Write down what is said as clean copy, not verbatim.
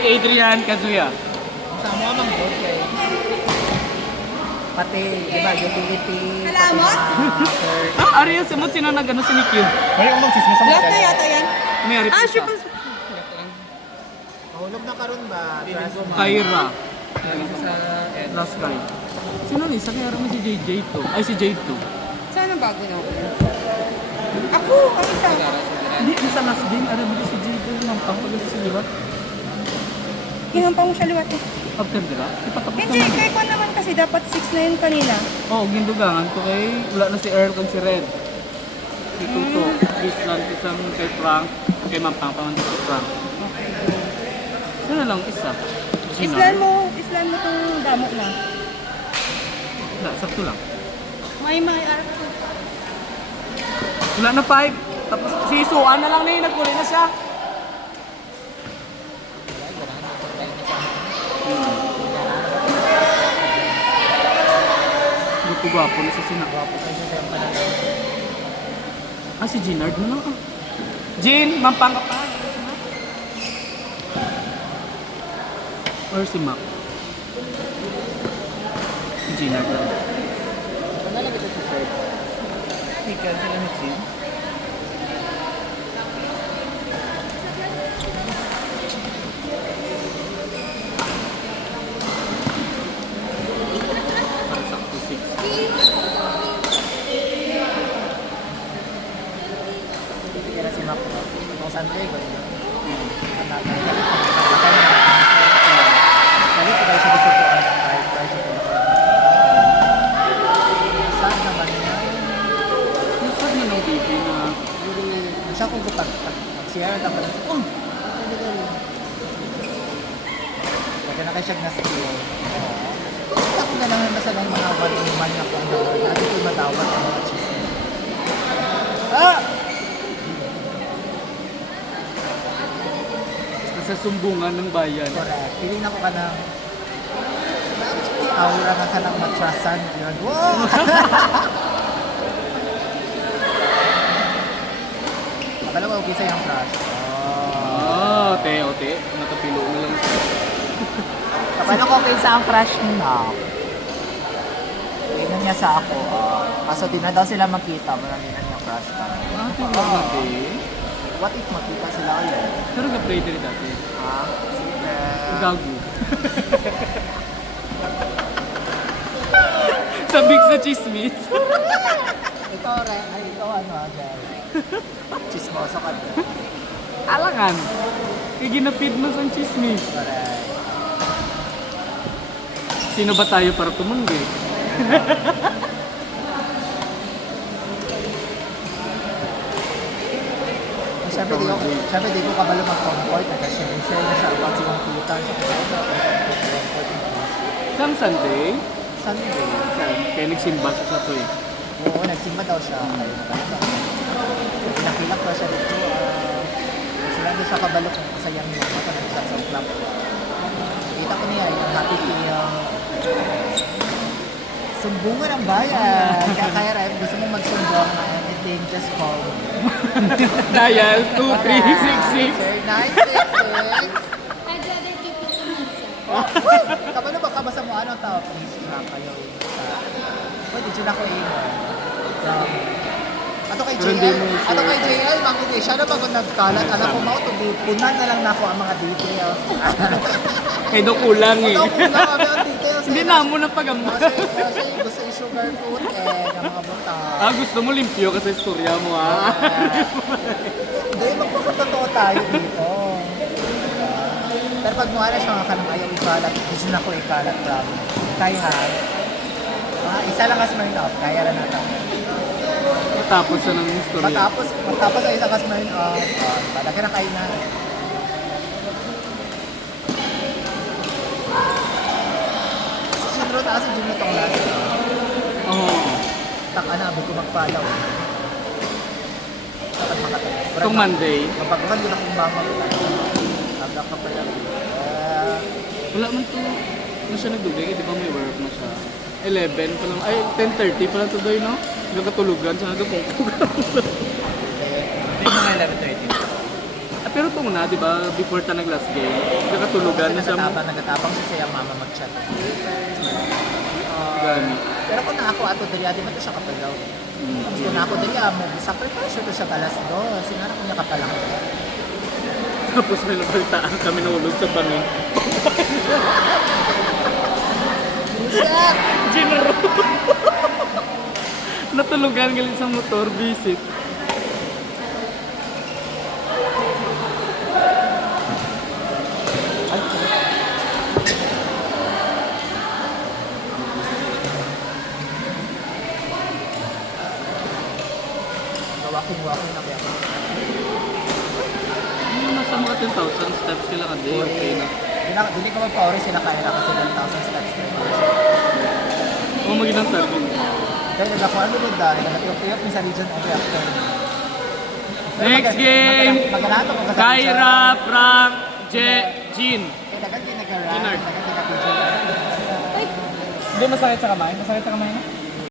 Adrian Kazuya. Sama mo mang gold kay. Pati, di ba, utility, pati Salamat. mga Ariel, simot sino na gano'n si Nikyo? May umang chismis sa Last na yata yan. May ari Ah, pa sure. mahulog na karon ba? Kyra. Last guy. Sino ni? Sa kaya naman si JJ to. Ay, si Jade to. Sana bago na ako. Ako, ang isa. Hindi, sa last game, alam mo si Jade to. Mampang pag sa liwat. Hinampang mo siya liwat eh. After dira, ipatapos Hindi, naman. kay ko naman kasi dapat 6 na yun kanina. Oo, gindugangan ko kay wala na si Earl kung si Red. Si Tuto. Island, isang kay Frank. Kay Mampang, pamantik si Frank. Sino lang isa? Islan mo tong damo na. Wala, sakto lang. May arko. Wala na 5. Tapos si Suan na lang na yun, nagkuli na siya. Gwapo na si Sina. Ah, si Ginard na lang. Jean, mampang ka pa. Or si Mac. Si Ginard na lang. Ano lang ito sa shirt? Tika sila ni Jin. Para sakto 6. Kaya na si Mac. Kung saan tayo, gawin mo. Anak. Kali ko tayo siya gusto ko ang kahit tayo siya ko. Saan naman niya? Nasaan na ng baby na Siya kung pag-share na pala siya. Oh! Pagka na kayo siya na skill. Ako na lang nasa lang mga man na kung dati ko matawag ang mga chismis. Ah! sa sumbungan ng bayan. Correct. Feeling ako ka ng aura na ka ng matrasan. Yun. Wow! Akala ko okay sa'yo ang crush. Ah, te. Nakapilo na lang siya. Kapag ako okay sa ang crush niya. Tingnan niya sa ako. Kaso di na daw sila makita. Marami na niyang crush ka. Ah, tingnan natin. What if makita sila ulit? Pero ga-play din dati. Ha? Gago. Sabik sa chismis. Ikaw, Ren. Ay, ikaw ano, Agay. Chismoso ka din. Alangan. Kaya ginapid mo sa chismis. Correct. Sino ba tayo para tumunggi? Siyempre di ko kabalo mag-comfort kasi share na siya about sa kong tita sa comfort. Isang Sunday. Sunday. Kaya nagsimba siya sa to eh. Oo, nagsimba daw siya. Kaya nakita. Pinakilak pa siya dito. Sila hindi siya kabalo kung kasayang niya. Kapag siya sa club. Kita ko niya yung happy yung sumbungan ng bayan. Kaya Rem, gusto mong magsumbong na anything, just call me. Dial 2366. 966. I'd rather keep it to myself. Kabalo ba ka basta mo ano tao? Please, kayo. Pwede dyan ako ato kay Pero hindi JL, mo ato kay JL, magiging siya na bago nagkalat. Alam ko mo, punan na lang na ako ang mga details. Kaya daw kulang eh. Ito, punan kami ang details. Hindi na mo na pagamba. Kasi gusto yung sugar fruit ng mga buta. Ah, gusto mo limpyo kasi istorya mo ah. Hindi, magpapatotoo tayo dito. Pero pag mukha na siya mga kanong ayaw ikalat, gusto na ko ikalat, promise. Kaya ha, isa lang as Smirnoff, kaya rin natin. Tapos na ng istorya. Matapos ay isang as Smirnoff, palagyan na kayo na. Sinro taas yung Jimmy tong last. Oo. Taka na, bago magpalaw. Dapat makatagal. Itong Monday. Kapag yun akong mama ko lang. Agak ka pala. Wala man to. Ano siya nagdugay? Di ba may work na siya? 11 pa lang. Ay, 10:30 pa lang today, no? Yung katulugan. Siya nagpungkugan. Hindi mga 11:30. pero ito na, di ba, before ta nag-last game, nakatulugan na siya mo. Nagatapang siya sa iyang mama mag-chat. Gani. Pero kung na ako ato diri, di ba ito siya kapalaw? Tapos kung na ako diri, sacrifice ito siya balas do. Sinara ko niya kapalang. Tapos may nabalitaan kami nahulog sa bangin. Shit! Ginaro. Natulugan galing sa motor, visit. Walking na kaya. Nasa mga 10,000 steps sila ka day, okay na. Hindi ko magpa-ori sila kaya na kasi 10,000 steps na yun. O magiging target. Dahil nag-ako ano ba dahil nag-tuyok sa region every after. Next game! Maganato ko kasi Kyra, Frank, Jean. Eh, dagan din nag-run. Leonard. Dagan din nag-PJ. Hindi masakit sa kamay? Masakit sa kamay na?